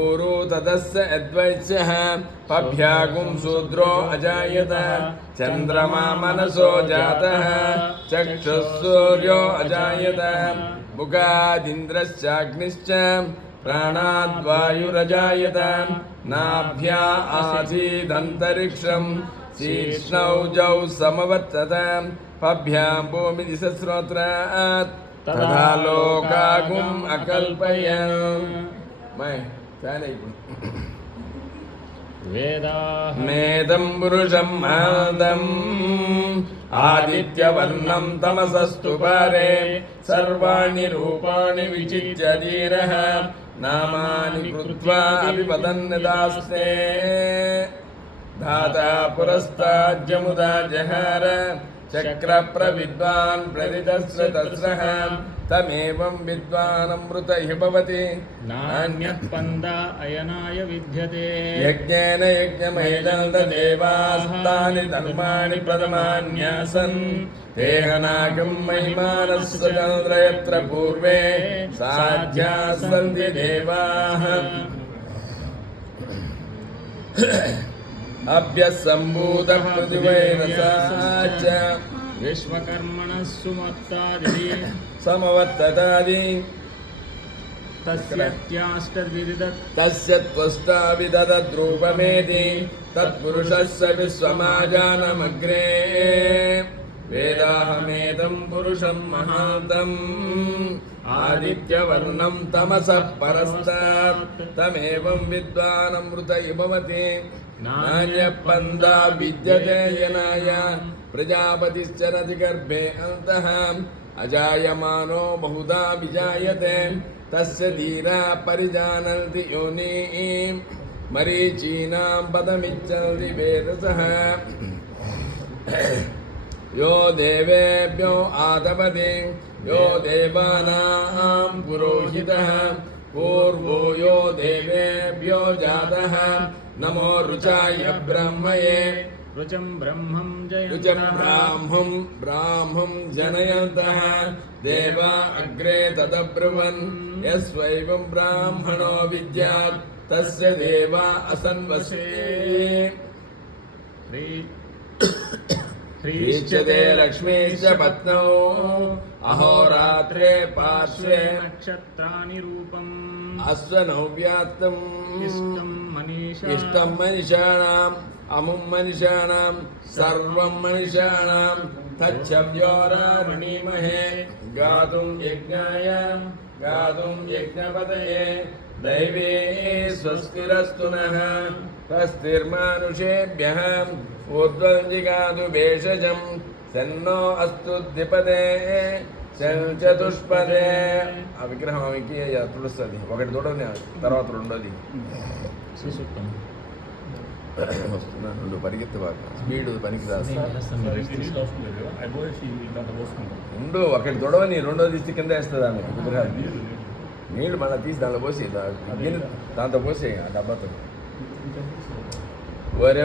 ऊरु तदस्य अद्वैत्स्यः पभ्यागुं शूद्रो अजायत चन्द्रमा मनसो जातः चक्षुः अजायत मुखादिन्द्रश्चाग्निश्च प्राणाद्वायुरजायत नाभ्या आसीदन्तरिक्षं शीर्ष्णौजौ समवर्तत पभ्यां भूमिदिशस्रोत्रात् तथा लोकागुम् अकल्पयन् मैं वेदं पुरुषं महदम् आदित्यवर्णं तमसस्तु पारे सर्वाणि रूपाणि विचित्य धीरः नामानि कृत्वा अभिवदन्यदास्ते धाता पुरस्ताज्जमुदा जहार चक्रप्रविद्वान् प्रदितस्र तस्रः तमेवं विद्वानमृत हि भवति नान्यः पन्दा अयनाय विद्यते यज्ञेन यज्ञमैदन्तदेवास्तानि धर्माणि प्रथमान्यासन् तेहनागं महिमानस्य चन्द्रयत्र पूर्वे साध्याः सन्ति देवाः अभ्यसम्भूतः पृथिवेन च विश्वकर्मणः सुमत्तादि समवर्ततादि तस्य त्वष्टा विदधद्रूपमेति तत्पुरुषस्य विश्वमाजानमग्रे वेदाहमेदं पुरुषं महान्तम् आदित्यवर्णं तमसः परस्तात् तमेवं विद्वानमृत भवति नान्यपन्दा विद्यते यनाय प्रजापतिश्चरति गर्भे अन्तः अजायमानो बहुधा विजायते तस्य धीरा परिजानन्ति योनिं मरीचीनां पदमिच्छन्ति वेदसः यो देवेभ्यो आतपति यो देवानां पुरोहितः पूर्वो यो देवेभ्यो जातः नमो रुचाय ब्रह्मये रुचं ब्रह्मं ब्राह्मं जनयन्तः देवा अग्रे तदब्रुवन् यस्वैवं ब्राह्मणो विद्यात् तस्य देवा असन्वसे ह्रीच्यते लक्ष्मीश्च पत्नौ अहोरात्रे पार्श्वे नक्षत्राणि रूपम् अश्वनव्यात्तम् इष्टं मनीषाणाम् अमुं मनीषाणां सर्वं मनीषाणां तच्छव्योरारुणीमहे गातुं यज्ञपतये दैवे स्वस्तिरस्तु नः स्वस्तिर्मानुषेभ्यः ऊर्ध्वं भेषजं सन्नो अस्तु द्विपदे చతుష్పదే ఆ విగ్రహం ఆమెకి తుడుస్తుంది ఒకటి చూడని తర్వాత రెండోది వస్తున్నా రెండు పరిగెత్తి స్పీడ్ పనికి రెండు ఒకటి తొడవని రెండోది తీసి కింద వేస్తుంది ఆమె విగ్రహాలు నీళ్ళు మళ్ళీ తీసి దాంట్లో పోసి దాంతో పోసి ఆ డబ్బాతో ఒరే